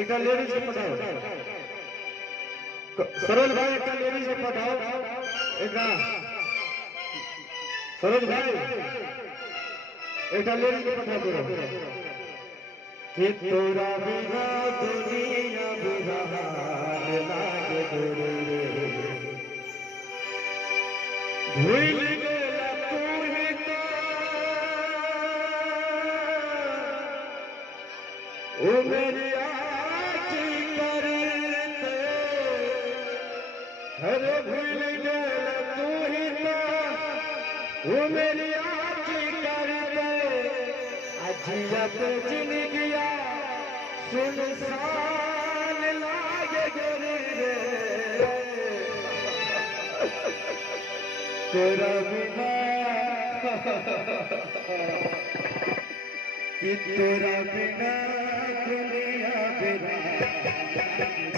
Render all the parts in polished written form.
एक लेडीज से पठाओ सरोज भाई, एक लेडीज से पठाओ एक सरोज भाई, एक लेडीज से पठा दो कि तोरा बिना दुनिया बुराहाल लागे गोरे भूल गेला तू ही तो ओ मेरी आँखी करते हरे भूल गेला तू ही तो ओ मेरी आँखी करते अजियत जिंदगिया सुनसान लागे गोरे तेरा बिना कि तेरा बिना दुनिया बिना तेरा बिना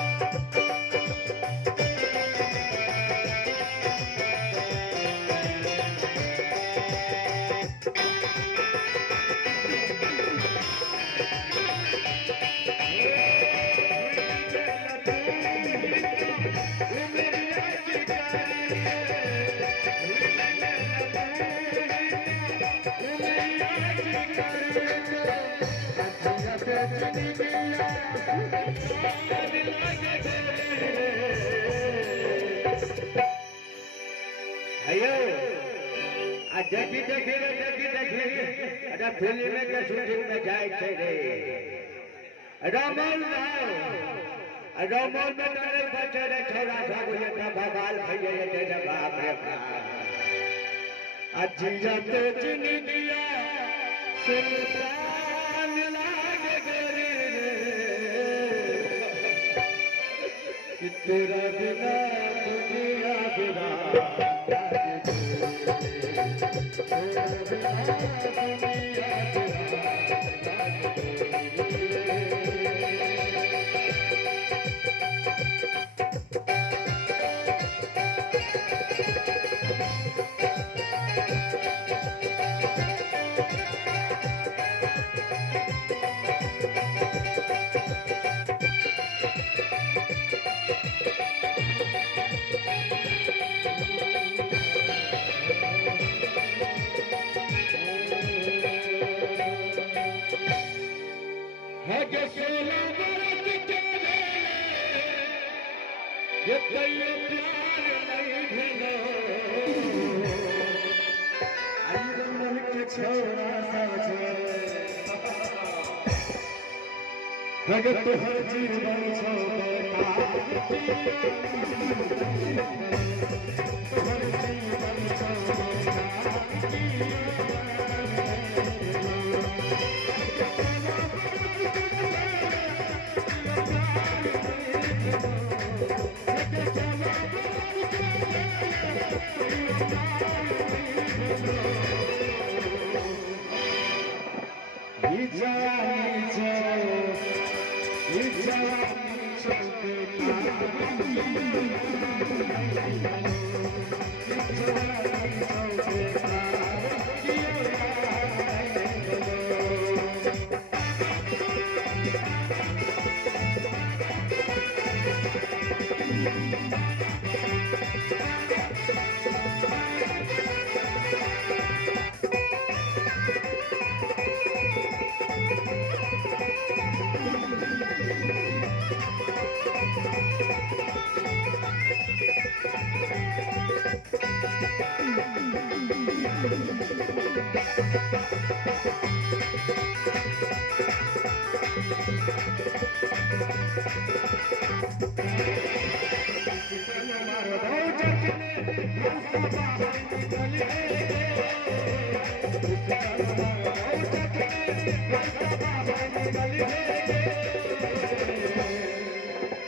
दुनिया बिना देखी देखी अरे फिल्म के शूटिंग में जाए थे रे रमन रमन में डरे बचे रे छोरा सा बोले का बवाल भैया ये रे बाप रे अजियत जिंदगिया सुनसान लागे गोरे कि तेरा बिना दुनिया बिना ये प्यार नहीं भिनो मन के छोरा साझे भगत हर जीवन छो हर जीवन छो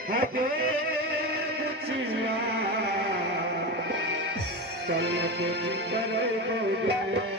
हटे कुचिया चल कुछ करे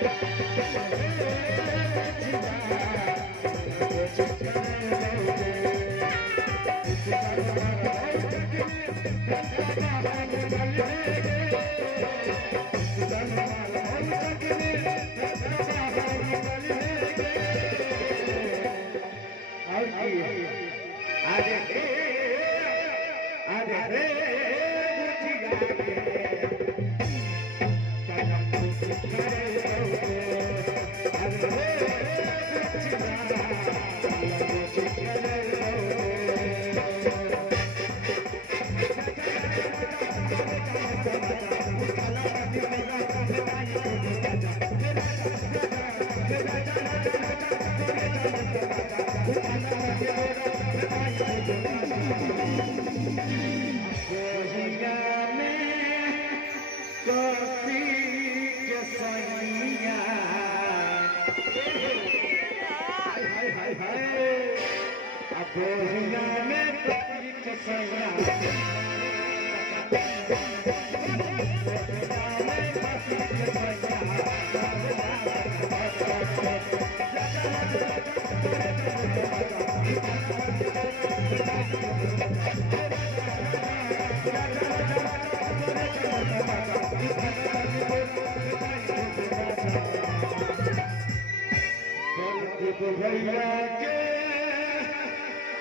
भैया के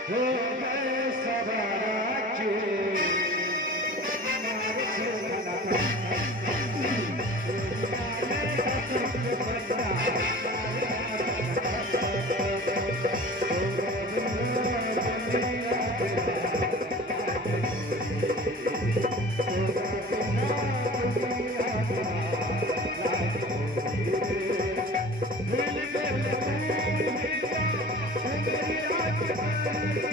हो गए सवारा के Thank you.